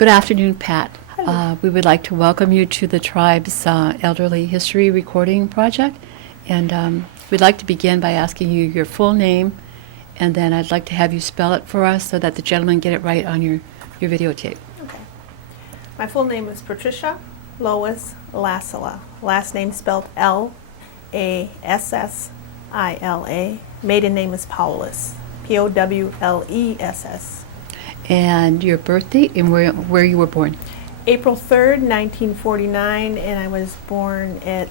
Good afternoon, Pat. We would like to welcome you to the tribe's Elderly History Recording Project. And we'd like to begin by asking you your full name, and then I'd like to have you spell it for us so that the gentlemen get it right on your videotape. Okay. My full name is Patricia Lois Lassie. Last name spelled L-A-S-S-I-L-A. Maiden name is Powless. P-O-W-L-E-S-S. And your birth date and where you were born? April 3rd, 1949, and I was born at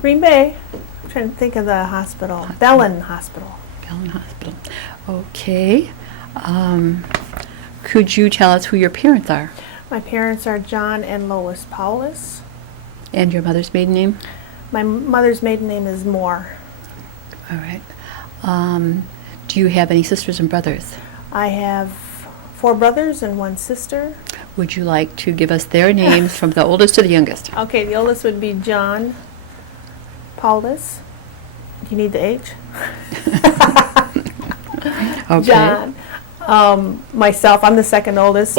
Green Bay. I'm trying to think of the hospital. Bellin Hospital. Bellin Hospital. Okay. Could you tell us who your parents are? My parents are John and Lois Powless. And your mother's maiden name? My mother's maiden name is Moore. All right. Do you have any sisters and brothers? I have 4 brothers and 1 sister. Would you like to give us their names from the oldest to the youngest? Okay, the oldest would be John Powless. Do you need the H? Okay. John. Myself, I'm the second oldest.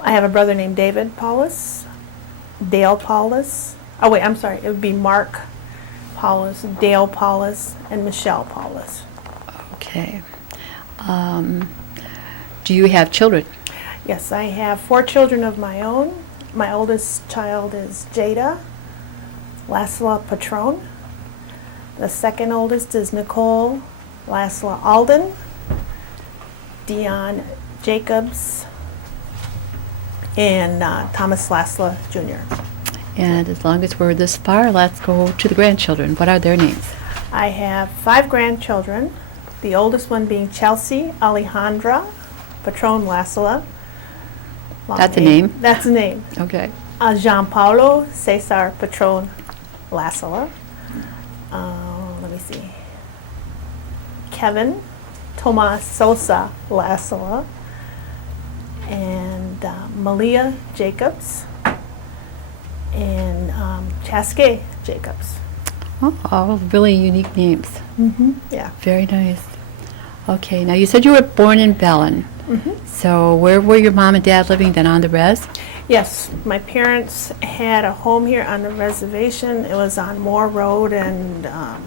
I have a brother named David Powless, Dale Powless. Oh wait, I'm sorry, it would be Mark Powless, Dale Powless, and Michelle Powless. Okay. Do you have children? Yes, I have 4 children of my own. My oldest child is Jada Lassie Patron. The second oldest is Nicole Lassie Alden, Dion Jacobs, and Thomas Lassie Jr. And as long as we're this far, let's go to the grandchildren. What are their names? I have 5 grandchildren, the oldest one being Chelsea Alejandra Patron Lassie. That's a name? That's a name. Okay. Gianpaolo Cesar Patron Lassie. Let me see. Kevin Tomas Sosa Lassie. And Malia Jacobs. And Chasquet Jacobs. Oh, all really unique names. Mm-hmm. Yeah. Very nice. Okay, now you said you were born in Bellin. Mm-hmm. So where were your mom and dad living then, on the res? Yes, my parents had a home here on the reservation. It was on Moore Road and, I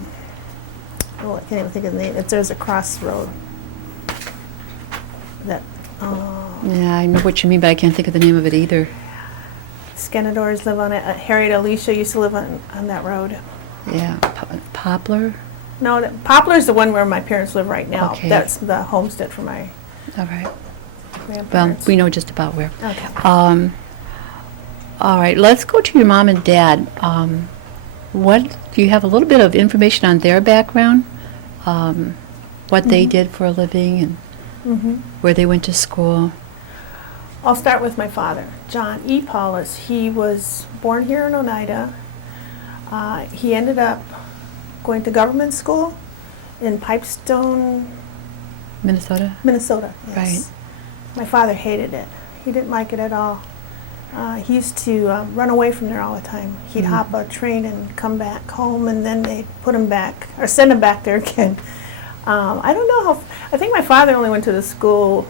can't even think of the name. There's a crossroad. That, Yeah, I know what you mean, but I can't think of the name of it either. Skenadors live on it. Harriet Alicia used to live on that road. Yeah, Poplar? No, Poplar's the one where my parents live right now. Okay. That's the homestead for my All right. Well, grandparents. we know just about where. Okay. All right, let's go to your mom and dad. What do you have a little bit of information on their background? What they did for a living and where they went to school? I'll start with my father, John E. Powless. He was born here in Oneida. He ended up going to government school in Pipestone, Minnesota? Minnesota. Yes. Right. My father hated it. He didn't like it at all. He used to run away from there all the time. He'd hop a train and come back home, and then they'd put him back, or send him back there again. I don't know how, I think my father only went to the school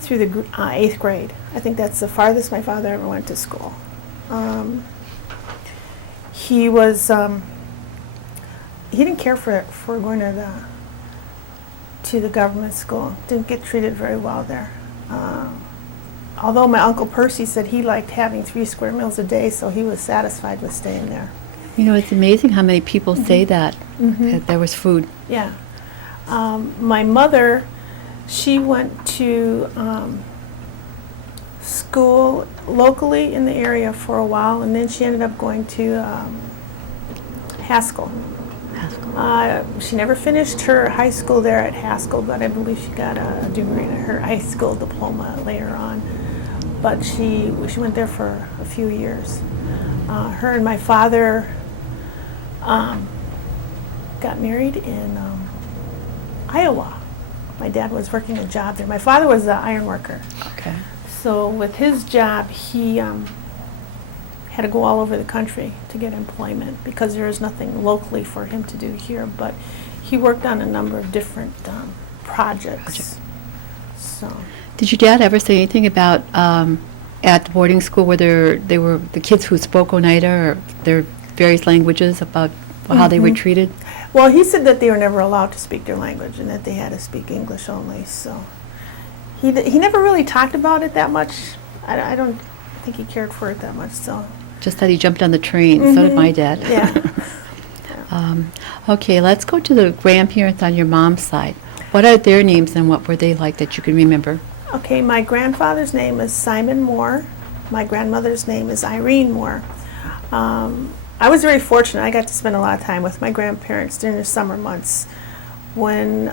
through the 8th grade. I think that's the farthest my father ever went to school. He was, he didn't care for going to the government school. Didn't get treated very well there. Although my Uncle Percy said he liked having 3 square meals a day, so he was satisfied with staying there. You know, it's amazing how many people say that there was food. Yeah. My mother, she went to school locally in the area for a while, and then she ended up going to Haskell. She never finished her high school there at Haskell, but I believe she got a degree, her high school diploma later on. But she went there for a few years. Her and my father got married in Iowa. My dad was working a job there. My father was an iron worker. Okay. So with his job, he had to go all over the country to get employment because there was nothing locally for him to do here. But he worked on a number of different projects. So. Did your dad ever say anything about at the boarding school where they were the kids who spoke Oneida or their various languages about how they were treated? Well, he said that they were never allowed to speak their language and that they had to speak English only. So he never really talked about it that much. I don't think he cared for it that much. So Just that he jumped on the train. So did my dad. Yeah. Okay, let's go to the grandparents on your mom's side. What are their names and what were they like that you can remember? Okay, my grandfather's name is Simon Moore. My grandmother's name is Irene Moore. I was very fortunate. I got to spend a lot of time with my grandparents during the summer months. When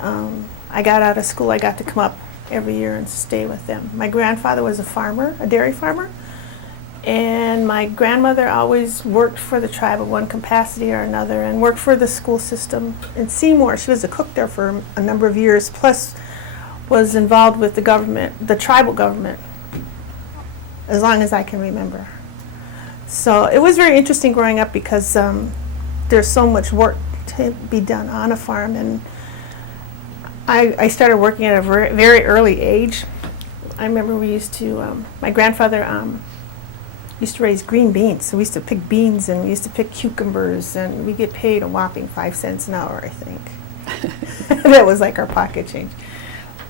I got out of school, I got to come up every year and stay with them. My grandfather was a farmer, a dairy farmer, and my grandmother always worked for the tribe of one capacity or another and worked for the school system in Seymour. She was a cook there for a number of years, plus was involved with the government, the tribal government, as long as I can remember. So it was very interesting growing up because there's so much work to be done on a farm, and I started working at a very, very early age. I remember we used to, my grandfather used to raise green beans, so we used to pick beans and we used to pick cucumbers, and we get paid a whopping 5 cents an hour, I think. That was like our pocket change.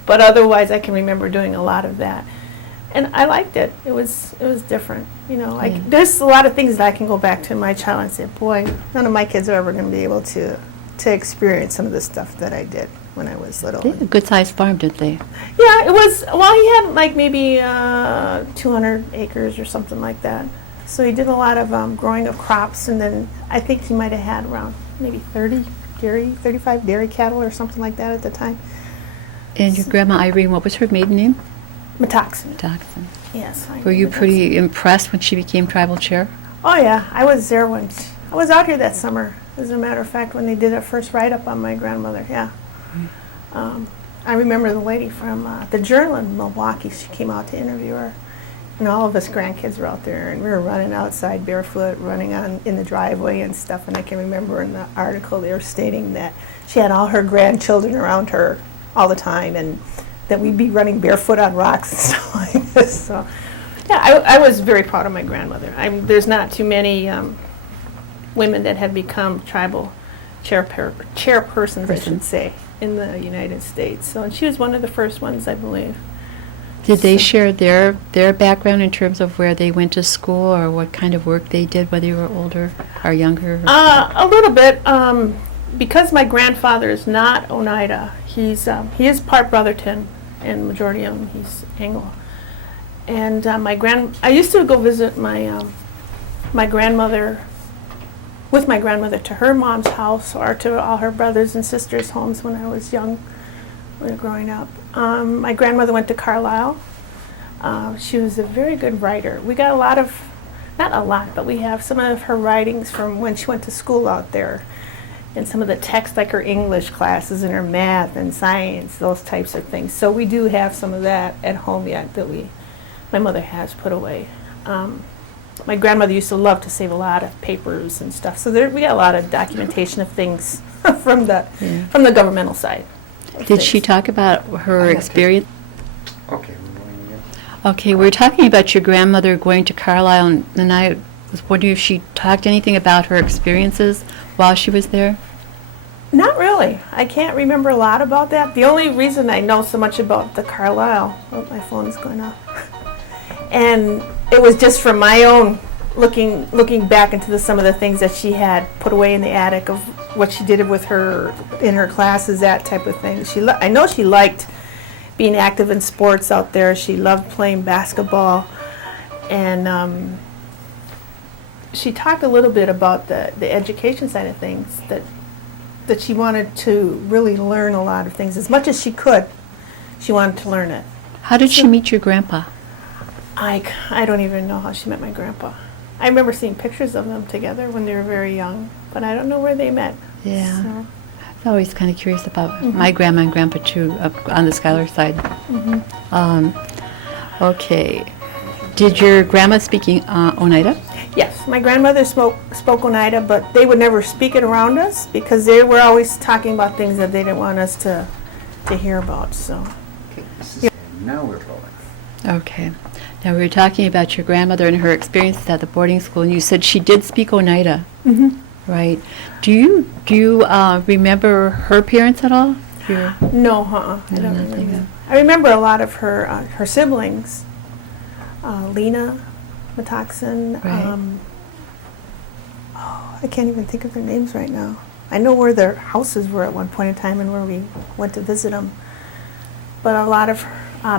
But otherwise, I can remember doing a lot of that. And I liked it. It was different. You know, there's a lot of things that I can go back to in my childhood and say, boy, none of my kids are ever going to be able to experience some of the stuff that I did when I was little. They had a good-sized farm, didn't they? Yeah, it was, well, he had like maybe 200 acres or something like that. So he did a lot of growing of crops, and then I think he might have had around maybe 35 dairy cattle or something like that at the time. And your grandma Irene, what was her maiden name? Metoxen. Metoxen. Yes. Were you pretty impressed when she became tribal chair? Oh yeah, I was there when I was out here that summer. As a matter of fact, when they did a first write-up on my grandmother, yeah. I remember the lady from the Journal in Milwaukee. She came out to interview her, and all of us grandkids were out there, and we were running outside barefoot, running in the driveway and stuff. And I can remember in the article they were stating that she had all her grandchildren around her all the time, and that we'd be running barefoot on rocks and stuff like this. So, yeah, I was very proud of my grandmother. There's not too many women that have become tribal chairpersons, I should say, in the United States. So, and she was one of the first ones, I believe. Did they share their background in terms of where they went to school or what kind of work they did, whether you were older or younger? A little bit. Because my grandfather is not Oneida, he is part Brotherton, and majority of him he's Anglo. And I used to go visit my grandmother with my grandmother to her mom's house or to all her brothers and sisters' homes when I was young, when we were growing up. My grandmother went to Carlisle. She was a very good writer. We got not a lot, but we have some of her writings from when she went to school out there, and some of the text, like her English classes and her math and science, those types of things. So we do have some of that at home yet that my mother has put away. My grandmother used to love to save a lot of papers and stuff. So we got a lot of documentation of things from the governmental side. Did she talk about her experience? Okay, we're going again. Okay, we're talking about your grandmother going to Carlisle, and I was wondering if she talked anything about her experiences while she was there? Not really. I can't remember a lot about that. The only reason I know so much about the Carlisle, my phone is going off, and it was just from my own looking back into some of the things that she had put away in the attic of what she did with her in her classes, that type of thing. I know she liked being active in sports out there. She loved playing basketball, and she talked a little bit about the education side of things, that she wanted to really learn a lot of things. As much as she could, she wanted to learn it. How did she meet your grandpa? I don't even know how she met my grandpa. I remember seeing pictures of them together when they were very young, but I don't know where they met. Yeah. So. I was always kind of curious about my grandma and grandpa, too, on the Schuyler side. Okay. Did your grandma speak Oneida? Yes, my grandmother spoke Oneida, but they would never speak it around us because they were always talking about things that they didn't want us to hear about. So. Okay, this is now we're rolling. Okay. Now, we were talking about your grandmother and her experiences at the boarding school, and you said she did speak Oneida, Mm-hmm. right? Do you remember her parents at all? No, I No, don't nothing, remember. no. I remember a lot of her siblings. Lena Metoxen. Right. I can't even think of their names right now. I know where their houses were at one point in time and where we went to visit them. But a lot of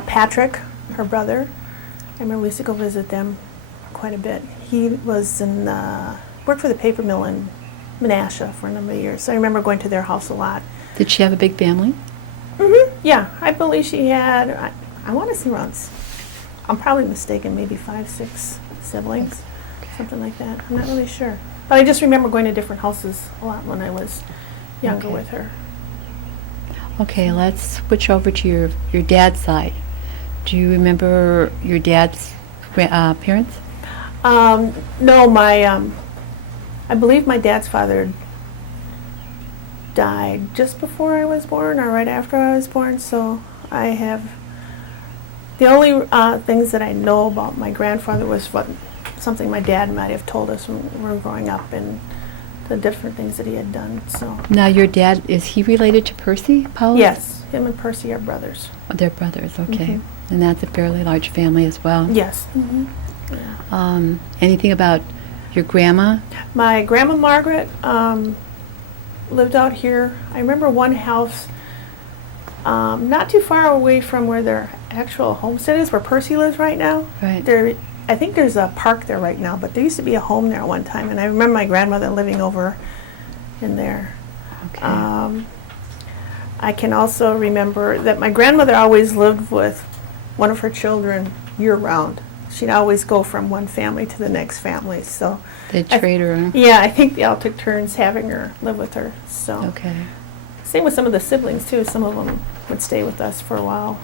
Patrick, her brother, I remember we used to go visit them quite a bit. He was worked for the paper mill in Menasha for a number of years. So I remember going to their house a lot. Did she have a big family? Mm-hmm. Yeah, I believe she had, I want to say around, I'm probably mistaken, maybe 5, 6 siblings, something like that. I'm not really sure. But I just remember going to different houses a lot when I was younger Okay. with her. Okay, let's switch over to your dad's side. Do you remember your dad's parents? No, I believe my dad's father died just before I was born or right after I was born, so I have, the only things that I know about my grandfather was something my dad might have told us when we were growing up and the different things that he had done, so. Now, your dad, is he related to Percy Powless? Yes, him and Percy are brothers. Oh, they're brothers, okay. Mhm. And that's a fairly large family as well. Yes. Mm-hmm. Yeah. Anything about your grandma? My grandma Margaret lived out here. I remember one house not too far away from where their actual homestead is, where Percy lives right now. Right. I think there's a park there right now, but there used to be a home there one time, and I remember my grandmother living over in there. Okay. I can also remember that my grandmother always lived with one of her children year-round. She'd always go from one family to the next family, so. They trade her. Yeah, I think they all took turns having her live with her, so. Okay. Same with some of the siblings, too. Some of them would stay with us for a while.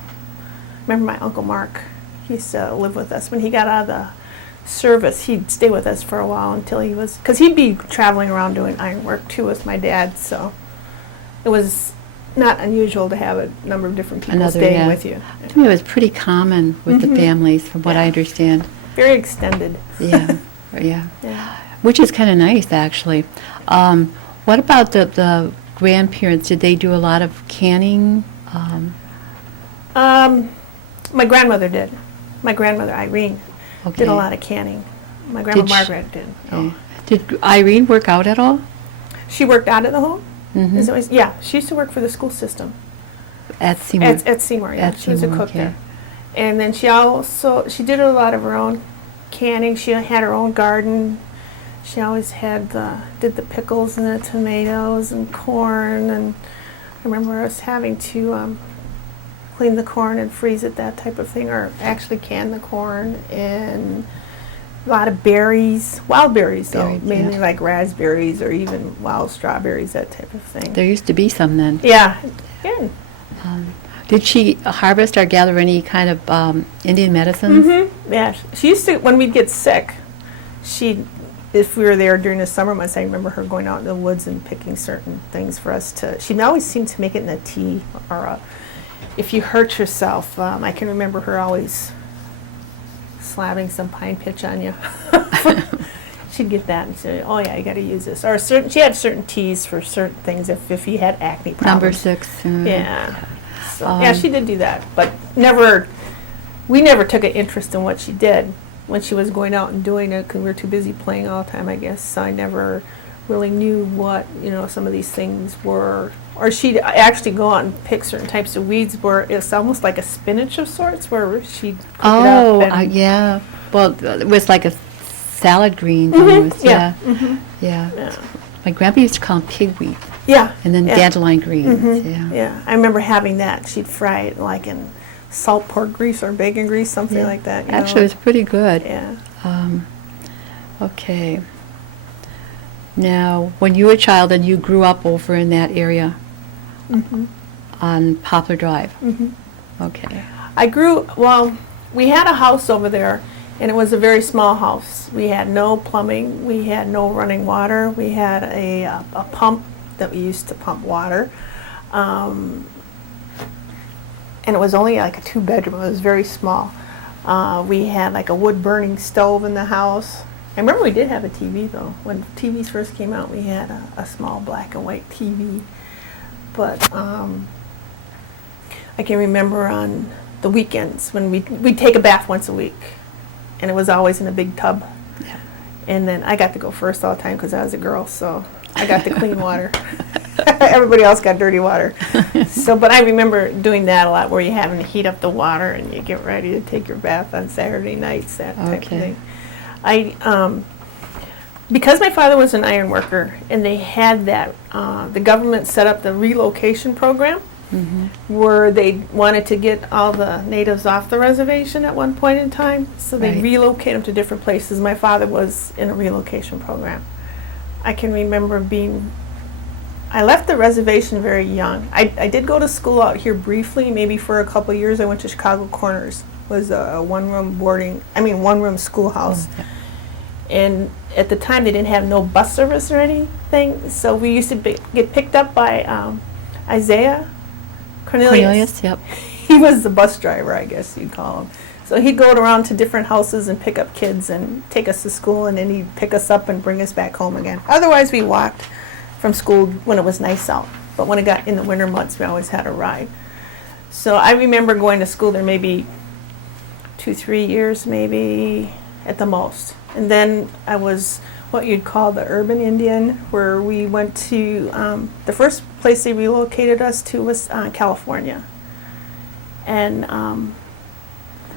Remember my Uncle Mark, he used to live with us. When he got out of the service, he'd stay with us for a while until he was, because he'd be traveling around doing ironwork, too, with my dad, so it was not unusual to have a number of different people staying yeah. with you. I think it was pretty common with the Mhm. families, from what I Yeah. understand. Very extended. Yeah, yeah. Yeah. Which is kind of nice, actually. What about the grandparents? Did they do a lot of canning? My grandmother did. My grandmother, Irene, Okay. did a lot of canning. My grandma Did she- Margaret did. Okay. Did Irene work out at all? She worked out at the home? Mhm. Is it- yeah, she used to work for the school system. At Seymour? At Seymour, yeah. At She was a Seymour, cook okay. there. And then she did a lot of her own canning. She had her own garden. She always did the pickles and the tomatoes and corn. And I remember us having to clean the corn and freeze it, that type of thing, or actually can the corn. And a lot of berries, wild berries though, Berries, mainly yeah. like raspberries or even wild strawberries, that type of thing. There used to be some then. Yeah. Yeah. Did she harvest or gather any kind of Indian medicines? Mm-hmm. Yeah, she used to, when we'd get sick, if we were there during the summer months, I remember her going out in the woods and picking certain things for us she always seemed to make it in a tea, or if you hurt yourself, I can remember her always slapping some pine pitch on you. She'd get that and say, oh yeah, you got to use this. Or she had certain teas for certain things if you had acne problems. Number 6. Yeah. So, yeah, she did do that, but we never took an interest in what she did when she was going out and doing it, because we were too busy playing all the time, I guess. So I never really knew what, some of these things were. Or she'd actually go out and pick certain types of weeds where it's almost like a spinach of sorts, where she'd cook it up. And Yeah. Well, it was like a salad greens Mhm, almost. yeah. Yeah. Mhm. Yeah. Yeah. My grandpa used to call them pigweed, Yeah. and then yeah. dandelion greens. Mhm, Yeah. Yeah, I remember having that. She'd fry it like in salt pork grease or bacon grease, something Yeah. like that. Actually, it was pretty good. Yeah. Okay. Now, when you were a child and you grew up over in that area Mm-hmm. on Poplar Drive. Mm-hmm. Okay. We had a house over there, and it was a very small house. We had no plumbing. We had no running water. We had a pump that we used to pump water. and it was only like a 2-bedroom. It was very small. We had like a wood-burning stove in the house. I remember we did have a TV, though. When TVs first came out, we had a small black and white TV. But I can remember on the weekends when we'd take a bath once a week, and it was always in a big tub. Yeah. And then I got to go first all the time because I was a girl, so I got the clean water. Everybody else got dirty water. But I remember doing that a lot, where you having to heat up the water and you get ready to take your bath on Saturday nights, that type of thing. Because my father was an iron worker, and they had that, the government set up the relocation program, where they wanted to get all the natives off the reservation at one point in time, so they Right. relocate them to different places. My father was in a relocation program. I can remember I left the reservation very young. I did go to school out here briefly, maybe for a couple of years. I went to Chicago Corners, was a one-room schoolhouse. Yeah. And at the time, they didn't have no bus service or anything, so we used to get picked up by Isaiah Cornelius. Yep. He was the bus driver, I guess you'd call him. So he'd go around to different houses and pick up kids and take us to school, and then he'd pick us up and bring us back home again. Otherwise, we walked from school when it was nice out. But when it got in the winter months, we always had a ride. So I remember going to school there maybe 2-3 years, maybe at the most. And then I was what you'd call the urban Indian, where we went to, the first place they relocated us to was California. And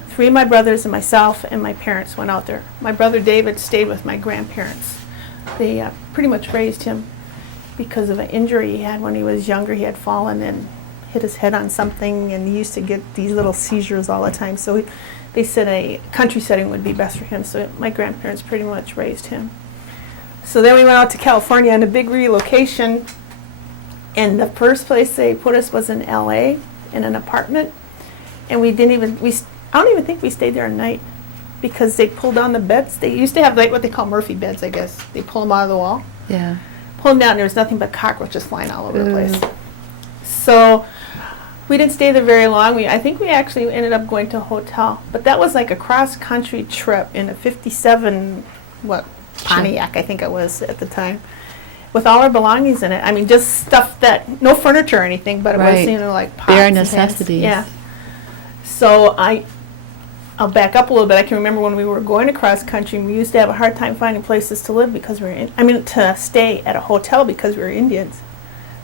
3 of my brothers and myself and my parents went out there. My brother David stayed with my grandparents. They pretty much raised him because of an injury he had when he was younger. He had fallen and hit his head on something, and he used to get these little seizures all the time. So they said a country setting would be best for him, so my grandparents pretty much raised him. So then we went out to California on a big relocation, and the first place they put us was in LA in an apartment, and I don't even think we stayed there a night, because they pulled down the beds. They used to have like what they call Murphy beds, I guess. They pull them out of the wall. Yeah. Pull them down, and there was nothing but cockroaches flying all over the place. So we didn't stay there very long. I think we actually ended up going to a hotel, but that was like a cross-country trip in a 57, Pontiac, I think it was at the time, with all our belongings in it. I mean, just stuff that, no furniture or anything, but it was, like pots bare and pans. necessities. Yeah. So I'll back up a little bit. I can remember when we were going across country, we used to have a hard time finding places to live because to stay at a hotel because we were Indians.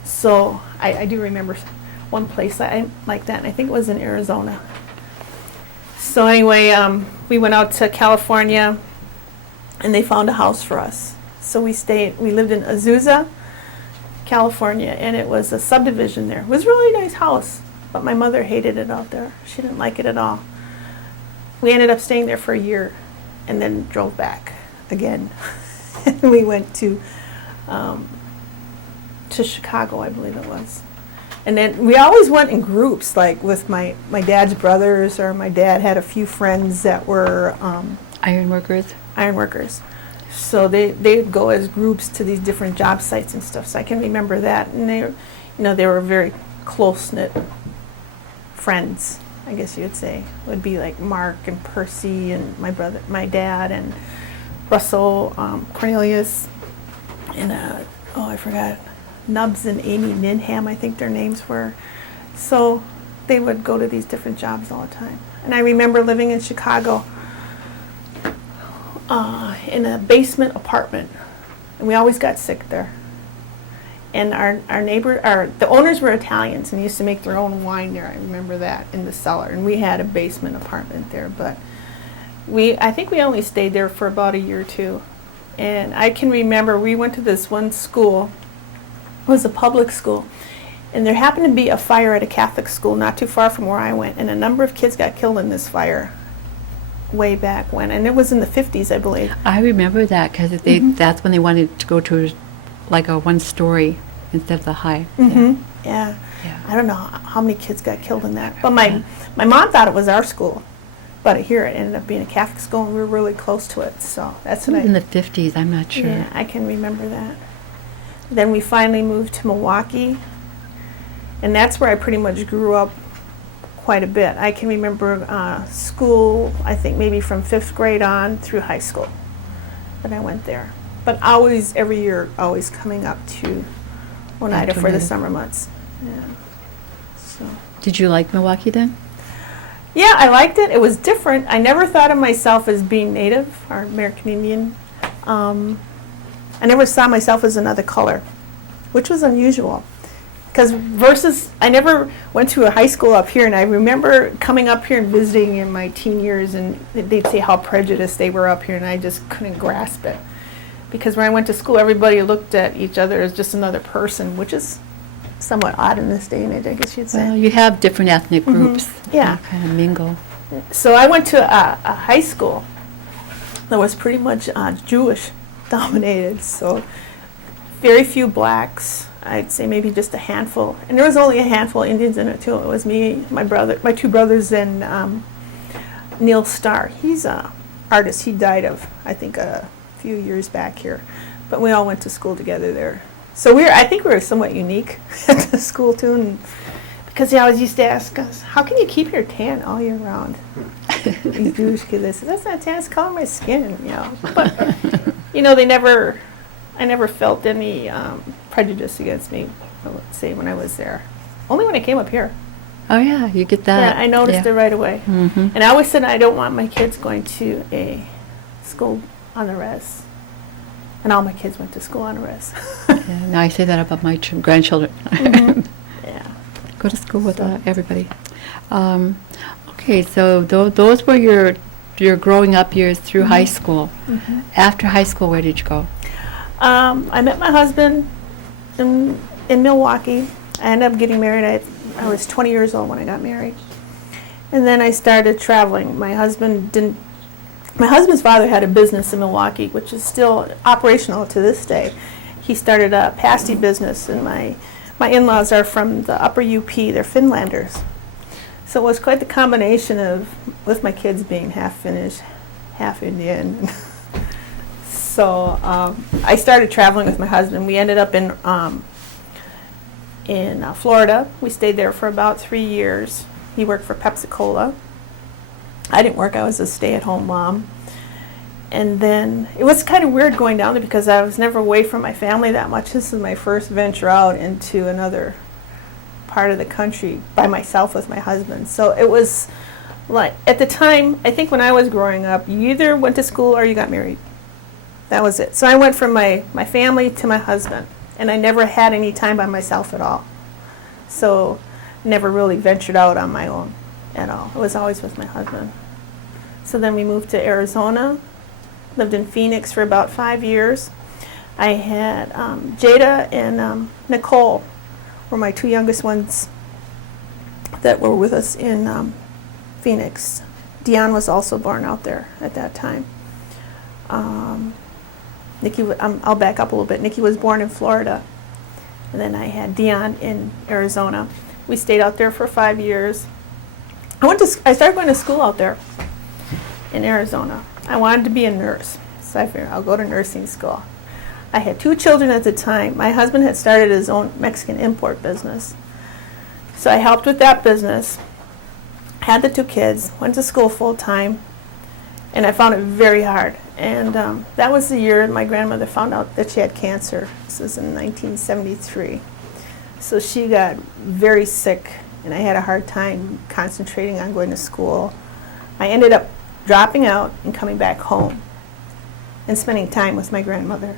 So I do remember one place like that, and I think it was in Arizona. So anyway, we went out to California, and they found a house for us. So we lived in Azusa, California, and it was a subdivision there. It was a really nice house, but my mother hated it out there. She didn't like it at all. We ended up staying there for a year and then drove back again. We went to Chicago, I believe it was. And then we always went in groups, like with my dad's brothers, or my dad had a few friends that were Iron workers. So they'd go as groups to these different job sites and stuff. So I can remember that. And they were very close-knit friends, I guess you would say. It would be like Mark and Percy and my dad and Russell Cornelius and I forgot, Nubs and Amy Ninham, I think their names were. So they would go to these different jobs all the time. And I remember living in Chicago in a basement apartment, and we always got sick there. And the owners were Italians, and they used to make their own wine there. I remember that, in the cellar. And we had a basement apartment there, but I think we only stayed there for about a year or two. And I can remember we went to this one school. It was a public school, and there happened to be a fire at a Catholic school not too far from where I went, and a number of kids got killed in this fire way back when, and it was in the 50s, I believe. I remember that because that's when they wanted to go to like a one-story instead of the high. Yeah. I don't know how many kids got killed in that, but my mom thought it was our school, but here it ended up being a Catholic school, and we were really close to it. So that's what in the 50s, I'm not sure. Yeah, I can remember that. Then we finally moved to Milwaukee, and that's where I pretty much grew up quite a bit. I can remember school, I think maybe from 5th grade on through high school that I went there. But always, every year, always coming up to Oneida for the Oneida. summer months. Yeah. So. Did you like Milwaukee then? Yeah, I liked it. It was different. I never thought of myself as being Native or American Indian. I never saw myself as another color, which was unusual. Because versus, I never went to a high school up here, and I remember coming up here and visiting in my teen years, and they'd say how prejudiced they were up here, and I just couldn't grasp it. Because when I went to school, everybody looked at each other as just another person, which is somewhat odd in this day and age, I guess you'd say. Well, you have different ethnic groups. Yeah. That kind of mingle. So I went to a high school that was pretty much Jewish dominated, so very few blacks. I'd say maybe just a handful, and there was only a handful of Indians in it too. It was me, my brother, my two brothers, and Neil Starr. He's a artist. He died of, I think, a few years back here, but we all went to school together there. So I think we were somewhat unique at the school too, and because they always used to ask us, "How can you keep your tan all year round?" These Jewish kids, they said, "That's not tan. It's color of my skin," you know. But you know, I never felt any prejudice against me, I would say, when I was there. Only when I came up here. Oh, yeah, you get that. Yeah, I noticed it right away. Mm-hmm. And I always said I don't want my kids going to a school on the res. And all my kids went to school on the res. Yeah, now I say that about my grandchildren. Mhm. Yeah. Go to school with So- everybody. Okay, so those were your growing up years through high school. Mhm. After high school, where did you go? I met my husband in Milwaukee. I ended up getting married. I was 20 years old when I got married. And then I started traveling. My husband's father had a business in Milwaukee, which is still operational to this day. He started a pasty business, and my in-laws are from the upper UP. They're Finlanders. So it was quite the combination of, with my kids being half Finnish, half Indian. So I started traveling with my husband. We ended up in Florida. We stayed there for about 3 years. He worked for Pepsi-Cola. I didn't work. I was a stay-at-home mom. And then it was kind of weird going down there because I was never away from my family that much. This is my first venture out into another part of the country by myself with my husband. So it was like, at the time, I think when I was growing up, you either went to school or you got married. That was it. So I went from my family to my husband, and I never had any time by myself at all. So never really ventured out on my own at all. I was always with my husband. So then we moved to Arizona, lived in Phoenix for about 5 years. I had Jada and Nicole were my two youngest ones that were with us in Phoenix. Dion was also born out there at that time. Nikki, I'll back up a little bit. Nikki was born in Florida, and then I had Dion in Arizona. We stayed out there for 5 years. I started going to school out there in Arizona. I wanted to be a nurse, so I figured I'll go to nursing school. I had 2 children at the time. My husband had started his own Mexican import business, so I helped with that business. Had the 2 kids, went to school full time, and I found it very hard. And that was the year my grandmother found out that she had cancer. This was in 1973. So she got very sick, and I had a hard time concentrating on going to school. I ended up dropping out and coming back home and spending time with my grandmother.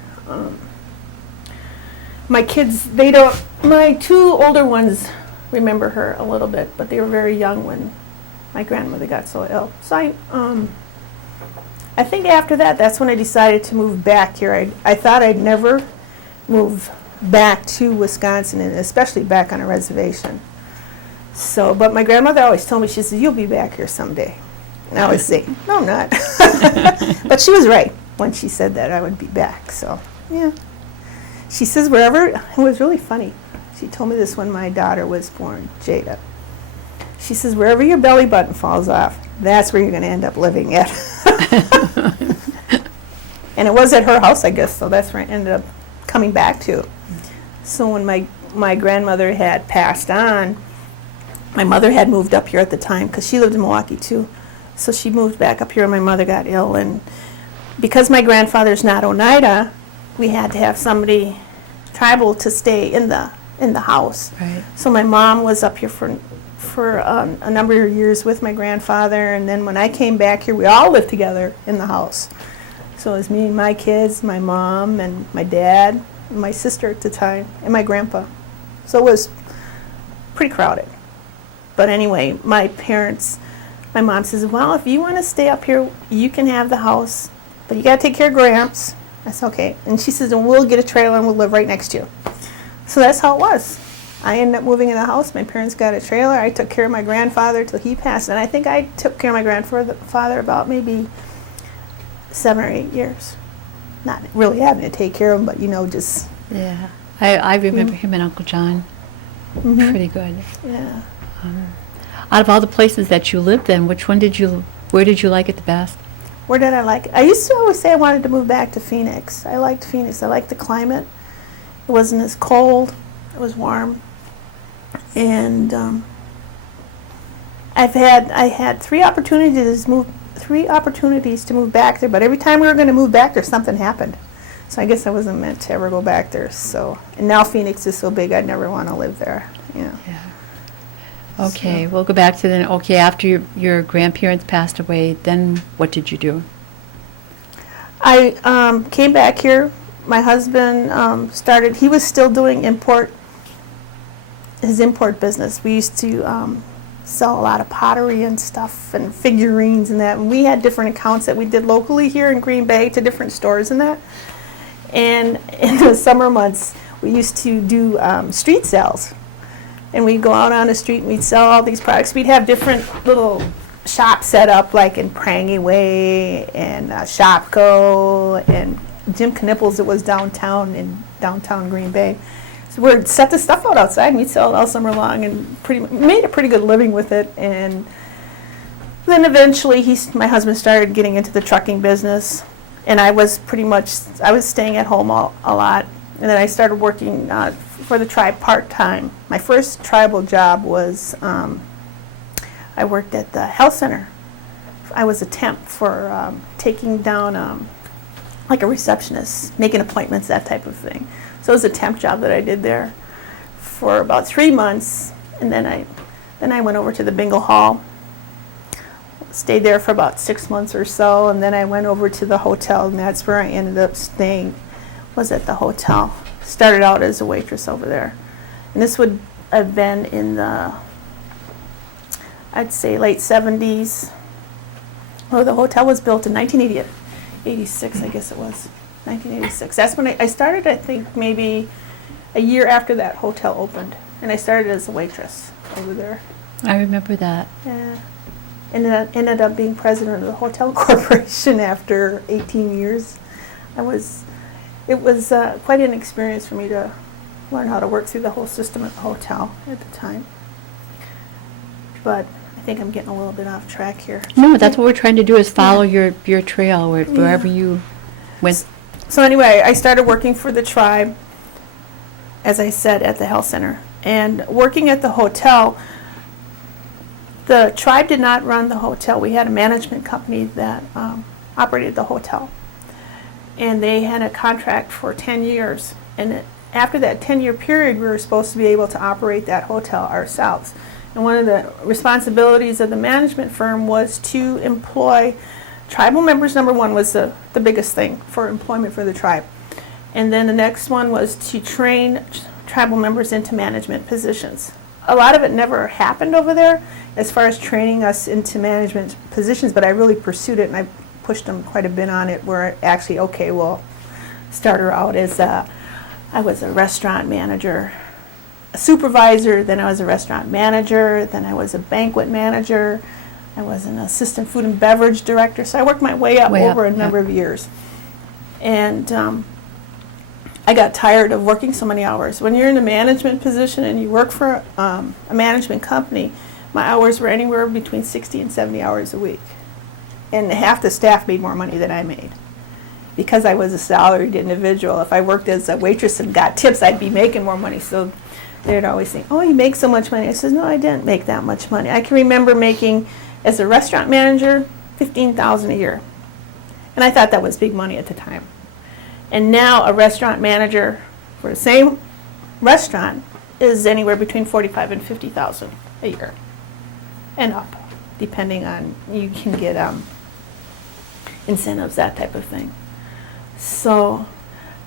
My kids, my 2 older ones remember her a little bit, but they were very young when my grandmother got so ill. So I think after that, that's when I decided to move back here. I thought I'd never move back to Wisconsin, and especially back on a reservation. So, but my grandmother always told me, she said, "You'll be back here someday." And I would say, "No, I'm not." But she was right when she said that I would be back. So, yeah. She says wherever, it was really funny. She told me this when my daughter was born, Jada. She says, wherever your belly button falls off, that's where you're going to end up living at. And it was at her house, I guess, so that's where I ended up coming back to. So when my grandmother had passed on, My mother had moved up here at the time because she lived in Milwaukee too. So she moved back up here and my mother got ill. And because my grandfather's not Oneida, we had to have somebody tribal to stay in the house. Right. So my mom was up here for a number of years with my grandfather. And then when I came back here, we all lived together in the house. So it was me and my kids, my mom and my dad, and my sister at the time, and my grandpa. So it was pretty crowded. But anyway, my mom says, well, if you want to stay up here, you can have the house, but you got to take care of Gramps. I said, okay. And she says, and we'll get a trailer and we'll live right next to you. So that's how it was. I ended up moving in the house. My parents got a trailer. I took care of my grandfather till he passed. And I think I took care of my grandfather about maybe 7 or 8 years. Not really having to take care of him, but, Yeah. I remember him and Uncle John pretty good. Yeah. Out of all the places that you lived in, where did you like it the best? Where did I like it? I used to always say I wanted to move back to Phoenix. I liked Phoenix. I liked the climate. It wasn't as cold. It was warm. And I had three opportunities to move back there, but every time we were going to move back there, something happened. So I guess I wasn't meant to ever go back there. So, and now Phoenix is so big, I'd never want to live there. Yeah. Okay, we'll go back to then. Okay, after your grandparents passed away, then what did you do? I came back here. My husband started. He was still doing his import business. We used to sell a lot of pottery and stuff and figurines and that. And we had different accounts that we did locally here in Green Bay to different stores and that. And in the summer months, we used to do street sales. And we'd go out on the street and we'd sell all these products. We'd have different little shops set up, like in Prangy Way and Shopko and Jim Knipples. It was downtown in downtown Green Bay. So we'd set the stuff out outside and we'd sell it all summer long and made a pretty good living with it. And then eventually my husband started getting into the trucking business. And I was staying at home a lot. And then I started working for the tribe part-time. My first tribal job was I worked at the health center. I was a temp for taking down like a receptionist, making appointments, that type of thing. So it was a temp job that I did there for about 3 months. And then I went over to the bingo hall. Stayed there for about 6 months or so, and then I went over to the hotel, and that's where I ended up staying, was at the hotel. Started out as a waitress over there. And this would have been in the, I'd say, late 70s. Well, the hotel was built in 1986, I guess it was, 1986. That's when I started, I think, maybe a year after that hotel opened, and I started as a waitress over there. I remember that. Yeah. And ended up being president of the hotel corporation after 18 years. It was quite an experience for me to learn how to work through the whole system at the hotel at the time. But I think I'm getting a little bit off track here. No, that's what we're trying to do, is follow your trail wherever you went. So anyway, I started working for the tribe, as I said, at the health center. And working at the hotel, the tribe did not run the hotel. We had a management company that operated the hotel. And they had a contract for 10 years. And after that 10-year period, we were supposed to be able to operate that hotel ourselves. And one of the responsibilities of the management firm was to employ tribal members. Number one was the biggest thing for employment for the tribe. And then the next one was to train tribal members into management positions. A lot of it never happened over there as far as training us into management positions, but I really pursued it, and I pushed them quite a bit on it, where actually, okay, we'll start her out as I was a restaurant manager, a supervisor, then I was a restaurant manager, then I was a banquet manager, I was an assistant food and beverage director, so I worked my way up over a number of years. And I got tired of working so many hours. When you're in a management position and you work for a management company, my hours were anywhere between 60 and 70 hours a week. And half the staff made more money than I made. Because I was a salaried individual, if I worked as a waitress and got tips, I'd be making more money. So they'd always say, "Oh, you make so much money." I said, "No, I didn't make that much money. I can remember making, as a restaurant manager, $15,000 a year." And I thought that was big money at the time. And now a restaurant manager for the same restaurant is anywhere between $45,000 and $50,000 a year and up, depending on, you can get incentives, that type of thing. So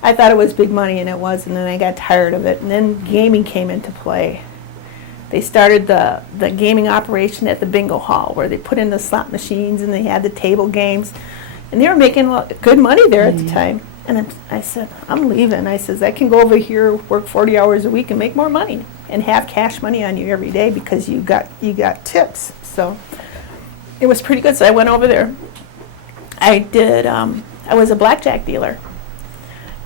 I thought it was big money, and it was, and then I got tired of it. And then gaming came into play. They started the gaming operation at the bingo hall, where they put in the slot machines and they had the table games. And they were making good money there at the time. And I said, "I'm leaving." I says, "I can go over here, work 40 hours a week and make more money and have cash money on you every day because you got tips." So it was pretty good. So I went over there. I was a blackjack dealer.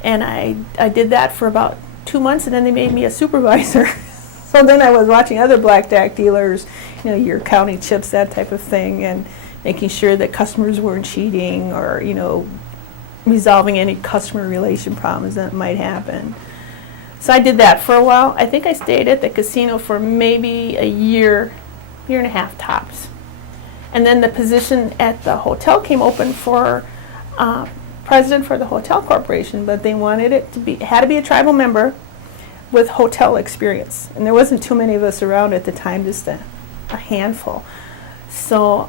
And I did that for about 2 months, and then they made me a supervisor. So then I was watching other blackjack dealers, you're counting chips, that type of thing, and making sure that customers weren't cheating or, resolving any customer relation problems that might happen. So I did that for a while. I think I stayed at the casino for maybe a year and a half tops. And then the position at the hotel came open for president for the hotel corporation, but they wanted it had to be a tribal member with hotel experience. And there wasn't too many of us around at the time, just a handful. So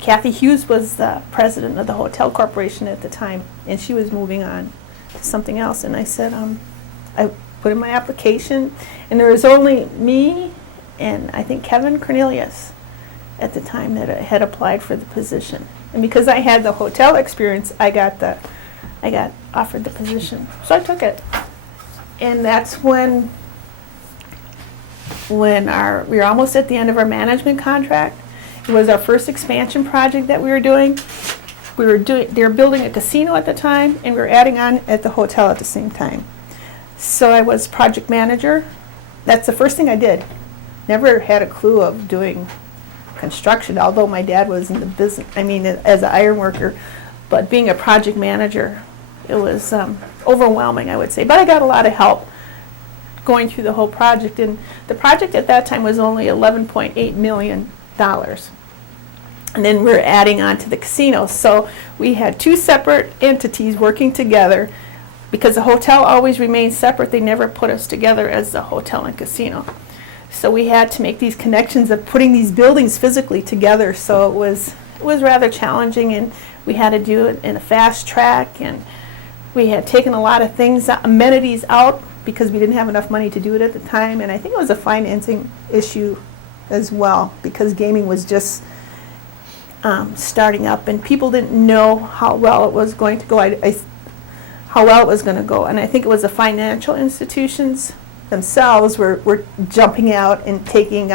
Kathy Hughes was the president of the hotel corporation at the time, and she was moving on to something else. And I said, I put in my application, and there was only me and I think Kevin Cornelius at the time that had applied for the position. And because I had the hotel experience, I got offered the position. So I took it. And that's when we were almost at the end of our management contract. It was our first expansion project that we were doing. They were building a casino at the time, and we were adding on at the hotel at the same time. So I was project manager. That's the first thing I did. Never had a clue of doing construction, although my dad was in the business, as an iron worker. But being a project manager, it was overwhelming, I would say. But I got a lot of help going through the whole project. And the project at that time was only $11.8 million. And then we're adding on to the casino. So we had two separate entities working together. Because the hotel always remained separate, they never put us together as the hotel and casino. So we had to make these connections of putting these buildings physically together. So it was rather challenging, and we had to do it in a fast track, and we had taken a lot of things, amenities out, because we didn't have enough money to do it at the time. And I think it was a financing issue as well, because gaming was just starting up, and people didn't know how well it was going to go. How well it was going to go, and I think it was the financial institutions themselves were jumping out and taking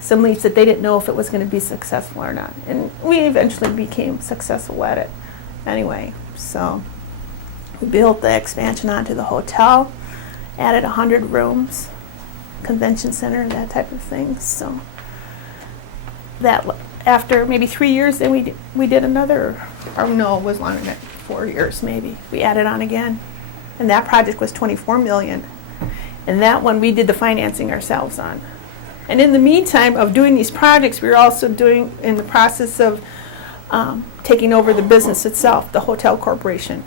some leaps that they didn't know if it was going to be successful or not. And we eventually became successful at it anyway. So we built the expansion onto the hotel, added 100 rooms, convention center, that type of thing. So that after maybe 3 years, then we did another, or no, it was longer than that, 4 years maybe. We added on again, and that project was $24 million. And that one we did the financing ourselves on. And in the meantime of doing these projects, we were also in the process of taking over the business itself, the hotel corporation.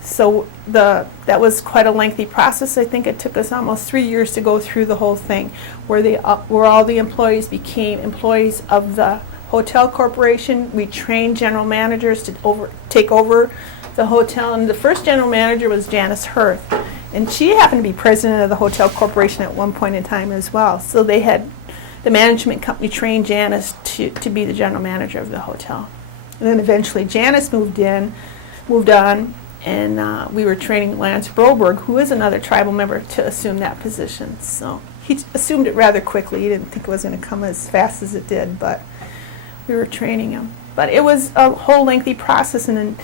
So that was quite a lengthy process. I think it took us almost 3 years to go through the whole thing, where all the employees became employees of the hotel corporation. We trained general managers to take over the hotel, and the first general manager was Janice Hirth. And she happened to be president of the hotel corporation at one point in time as well. So they had the management company train Janice to be the general manager of the hotel. And then eventually Janice moved on, and we were training Lance Broberg, who is another tribal member, to assume that position. So he assumed it rather quickly. He didn't think it was going to come as fast as it did, but we were training him. But it was a whole lengthy process, and then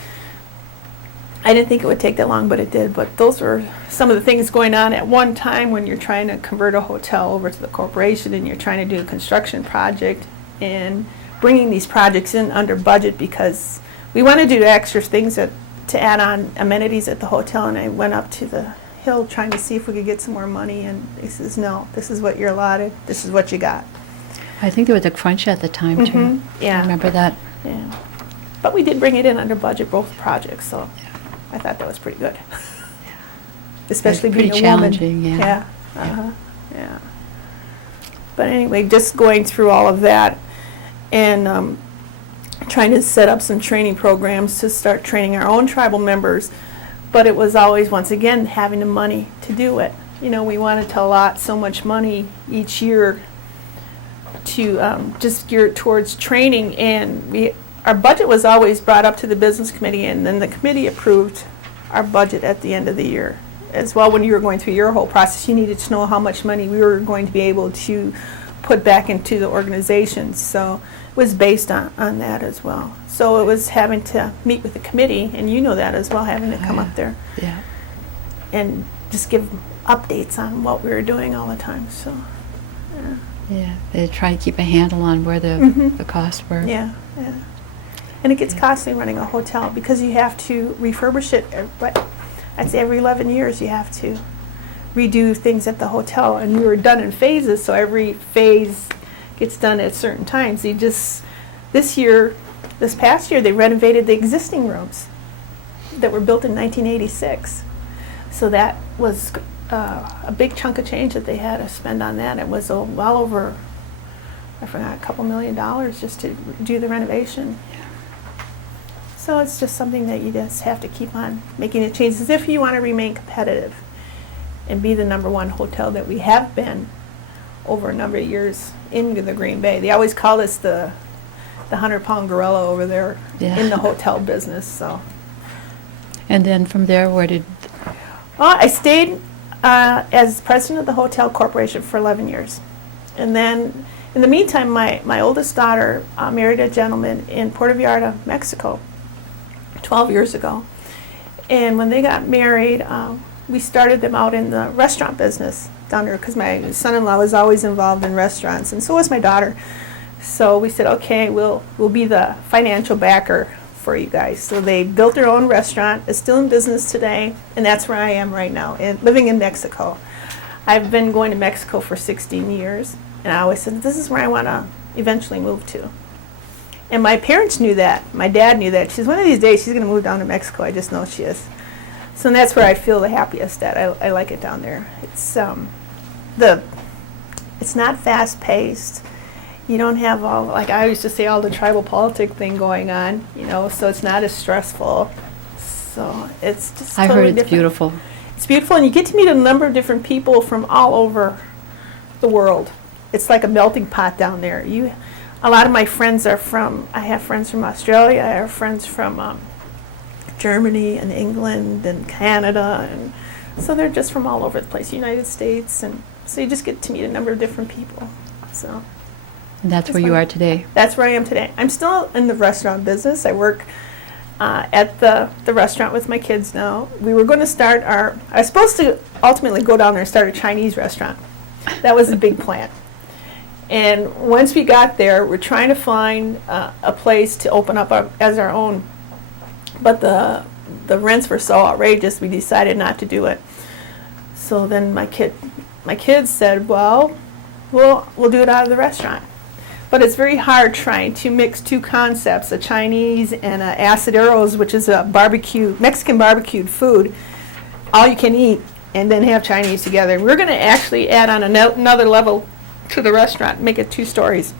I didn't think it would take that long, but it did. But those were some of the things going on at one time when you're trying to convert a hotel over to the corporation, and you're trying to do a construction project and bringing these projects in under budget, because we want to do extra things to add on amenities at the hotel. And I went up to the Hill trying to see if we could get some more money, and he says, no, this is what you're allotted, this is what you got. I think there was a crunch at the time, too. Mhm, yeah. I remember that. Yeah. But we did bring it in under budget, both projects, so I thought that was pretty good. Especially Pretty being a woman. challenging, yeah. Yeah. Uh-huh. Yeah. But anyway, just going through all of that and trying to set up some training programs to start training our own tribal members. But it was always, once again, having the money to do it. You know, we wanted to allot so much money each year to just gear it towards training, and our budget was always brought up to the business committee, and then the committee approved our budget at the end of the year. As well, when you were going through your whole process, you needed to know how much money we were going to be able to put back into the organization. So it was based on that as well. So it was having to meet with the committee, and you know that as well, having to come up there Yeah. and just give updates on what we were doing all the time. So, yeah. Yeah. They try to keep a handle on where the Mhm. costs were. Yeah, yeah. And it gets costly running a hotel because you have to refurbish it. I'd say every 11 years you have to redo things at the hotel. And we were done in phases, so every phase gets done at certain times. this past year, they renovated the existing rooms that were built in 1986. So that was a big chunk of change that they had to spend on that. It was well over, I forgot, a couple $1 million just to do the renovation. So it's just something that you just have to keep on making the changes if you want to remain competitive and be the #1 hotel that we have been over a number of years in the Green Bay. They always call us the 100-pound gorilla over there in the hotel business. So. And then from there, where did... I stayed as president of the hotel corporation for 11 years. And then, in the meantime, my oldest daughter married a gentleman in Puerto Vallarta, Mexico, 12 years ago. And when they got married, we started them out in the restaurant business down there because my son-in-law was always involved in restaurants, and so was my daughter. So we said, okay, we'll be the financial backer for you guys. So they built their own restaurant. It's still in business today, and that's where I am right now, living in Mexico. I've been going to Mexico for 16 years, and I always said, this is where I want to eventually move to. And my parents knew that. My dad knew that. She's one of these days she's going to move down to Mexico. I just know she is. So that's where I feel the happiest at. I like it down there. It's it's not fast paced. You don't have all, like I used to say, all the tribal politic thing going on, you know, so it's not as stressful. So it's just I totally heard it's different. beautiful. It's beautiful, and you get to meet a number of different people from all over the world. It's like a melting pot down there. A lot of my friends are I have friends from Australia, I have friends from Germany and England and Canada, and so they're just from all over the place, United States, and so you just get to meet a number of different people. So. And that's where you are today. That's where I am today. I'm still in the restaurant business. I work at the restaurant with my kids now. We were going to start I was supposed to ultimately go down there and start a Chinese restaurant. That was the big plan. And once we got there, we're trying to find a place to open up as our own. But the rents were so outrageous, we decided not to do it. So then my kids said, well, we'll do it out of the restaurant. But it's very hard trying to mix two concepts, a Chinese and a asaderos, which is a Mexican barbecued food, all you can eat, and then have Chinese together. We're going to actually add on another level to the restaurant, make it 2 stories.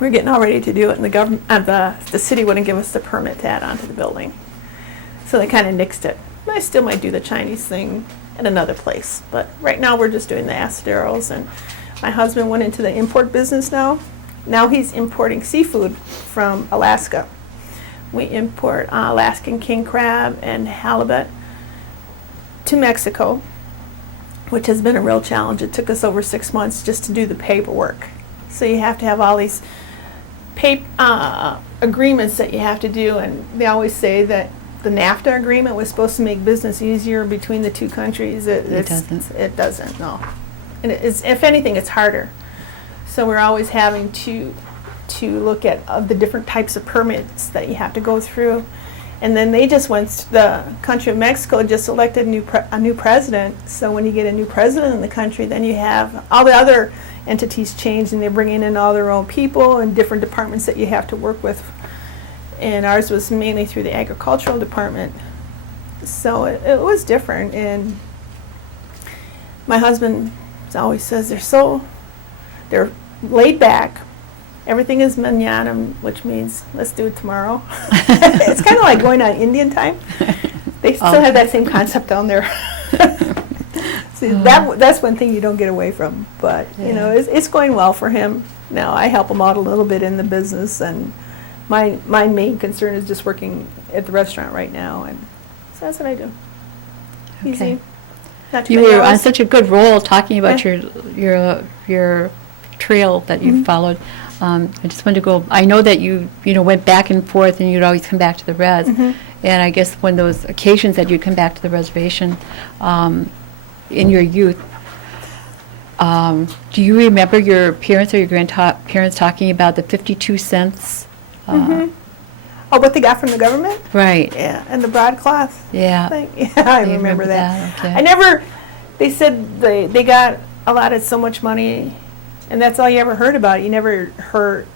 We're getting all ready to do it, and the government, the city wouldn't give us the permit to add on to the building. So they kind of nixed it. But I still might do the Chinese thing at another place. But right now we're just doing the asaderos, and my husband went into the import business now. Now he's importing seafood from Alaska. We import Alaskan king crab and halibut to Mexico, which has been a real challenge. It took us over 6 months just to do the paperwork. So you have to have all these agreements that you have to do, and they always say that the NAFTA agreement was supposed to make business easier between the 2 countries. It doesn't. It doesn't, no. And if anything, it's harder. So we're always having to look at the different types of permits that you have to go through. And then they just the country of Mexico just elected a new president. So when you get a new president in the country, then you have all the other entities change, and they're bringing in all their own people and different departments that you have to work with. And ours was mainly through the agricultural department. So it was different. And my husband always says they're laid back. Everything is mañana, which means let's do it tomorrow. It's kind of like going on Indian time. They still have that same concept down there. See, that's one thing you don't get away from. But you know, it's going well for him now. I help him out a little bit in the business, and my main concern is just working at the restaurant right now, and so that's what I do. Okay. Easy. Not too You many were on hours. such a good roll talking about your trail that you followed. I just wanted to go. I know that you went back and forth, and you'd always come back to the res. And I guess when those occasions that you'd come back to the reservation in your youth, do you remember your parents or your grandparents talking about the 52 cents? Oh, what they got from the government? Right. Yeah, and the broadcloth. Yeah. Thing. Yeah, I You remember that. Okay. They said they got allotted so much money, and that's all you ever heard about it. You never heard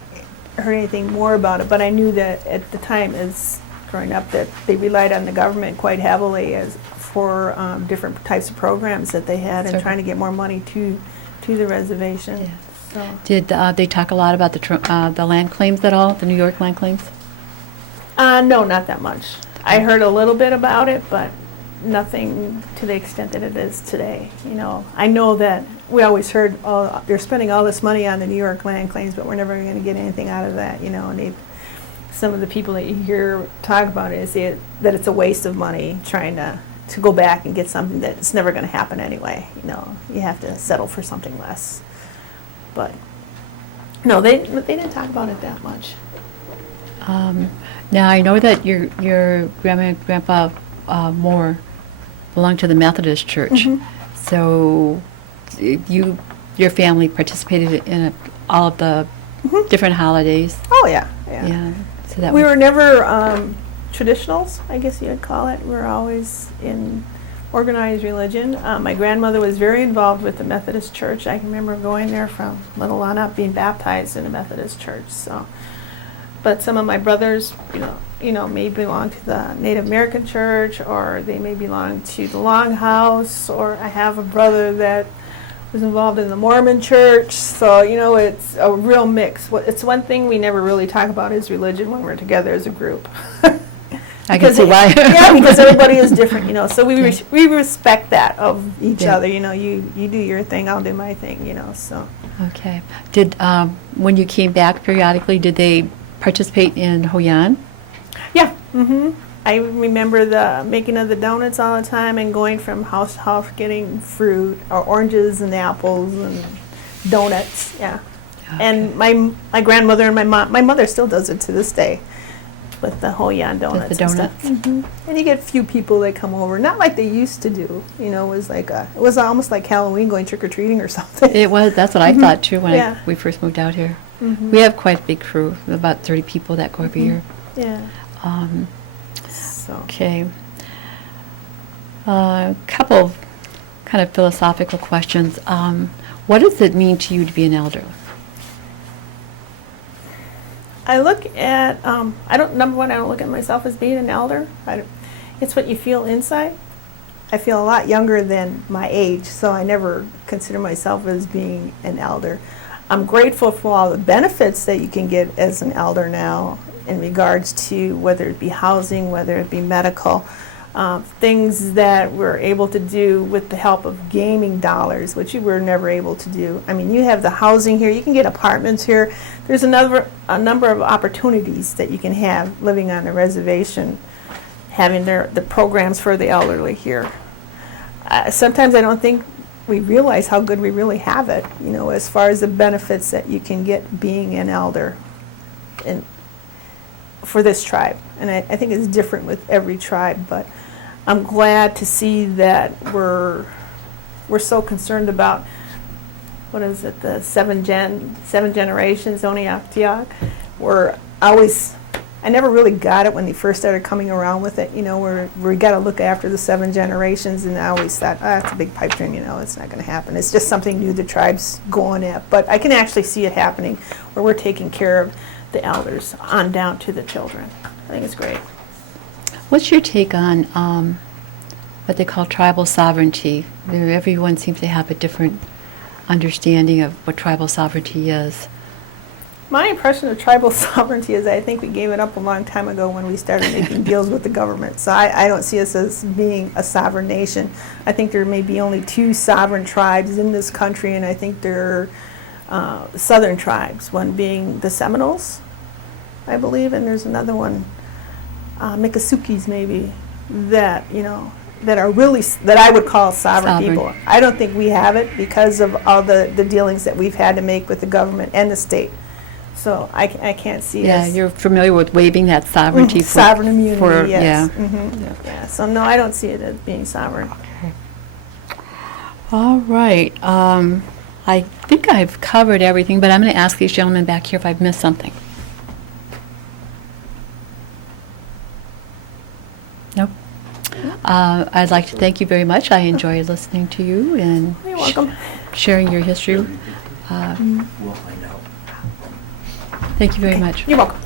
anything more about it. But I knew that at the time, as growing up, that they relied on the government quite heavily for different types of programs that they had, and Certainly. trying to get more money to the reservation. Yeah. So. Did they talk a lot about the land claims at all, the New York land claims? No, not that much. I heard a little bit about it, but nothing to the extent that it is today. You know, I know that we always heard, oh, they're spending all this money on the New York land claims, but we're never going to get anything out of that. You know, and some of the people that you hear talk about it say that it's a waste of money trying to go back and get something that's never going to happen anyway. You know, you have to settle for something less. But no, they didn't talk about it that much. Now I know that your grandma and grandpa Moore belonged to the Methodist Church, so your family participated in all of the different holidays. Oh yeah. Yeah. So that We was- were never traditionals, I guess you'd call it. We were always in organized religion. My grandmother was very involved with the Methodist Church. I can remember going there from little on up, being baptized in a Methodist church. So, but some of my brothers, may belong to the Native American Church, or they may belong to the Longhouse, or I have a brother that was involved in the Mormon Church. So, it's a real mix. It's one thing we never really talk about is religion when we're together as a group. I can see why. Yeah, because everybody is different, So we we respect that of each Yeah. other. You do your thing, I'll do my thing. So. Okay. Did when you came back periodically, did they participate in Hoyan? Yeah. I remember the making of the donuts all the time, and going from house to house getting fruit or oranges and apples and donuts. Yeah. Okay. And my grandmother and my mother still does it to this day. With the Hoyan donuts. With the and stuff. And you get a few people that come over, not like they used to do. It was almost like Halloween, going trick or treating or something. It was. That's what I thought too when Yeah. we first moved out here. We have quite a big crew, about 30 people that go every year. Yeah. So. Okay. A couple kind of philosophical questions. What does it mean to you to be an elder? I look at, number one, I don't look at myself as being an elder. It's what you feel inside. I feel a lot younger than my age, so I never consider myself as being an elder. I'm grateful for all the benefits that you can get as an elder now in regards to whether it be housing, whether it be medical, things that we're able to do with the help of gaming dollars, which you were never able to do. I mean, you have the housing here, you can get apartments here. There's a number of opportunities that you can have living on the reservation, having the programs for the elderly here. Sometimes I don't think we realize how good we really have it, as far as the benefits that you can get being an elder for this tribe. And I think it's different with every tribe, but I'm glad to see that we're so concerned about, what is it, seven generations, Oni Aktiak. I I never really got it when they first started coming around with it, you know, where we got to look after the 7 generations, and I always thought, it's a big pipe dream, you know, it's not going to happen. It's just something new the tribe's going at. But I can actually see it happening where we're taking care of the elders on down to the children. I think it's great. What's your take on what they call tribal sovereignty? Where everyone seems to have a different understanding of what tribal sovereignty is. My impression of tribal sovereignty is I think we gave it up a long time ago when we started making deals with the government. So I don't see us as being a sovereign nation. I think there may be only 2 sovereign tribes in this country, and I think they're southern tribes, one being the Seminoles, I believe, and there's another one, Miccosukes maybe, that, you know, that are really, that I would call sovereign people. I don't think we have it because of all the dealings that we've had to make with the government and the state. So I can't see Yeah, us. you're familiar with waiving that sovereignty. Sovereign immunity, for, yes. Yeah. Yeah, so no, I don't see it as being sovereign. All right. I think I've covered everything, but I'm going to ask these gentlemen back here if I've missed something. Nope. I'd like to thank you very much. I enjoyed listening to you and You're welcome. sharing your history. We'll find out. Thank you very much. You're welcome.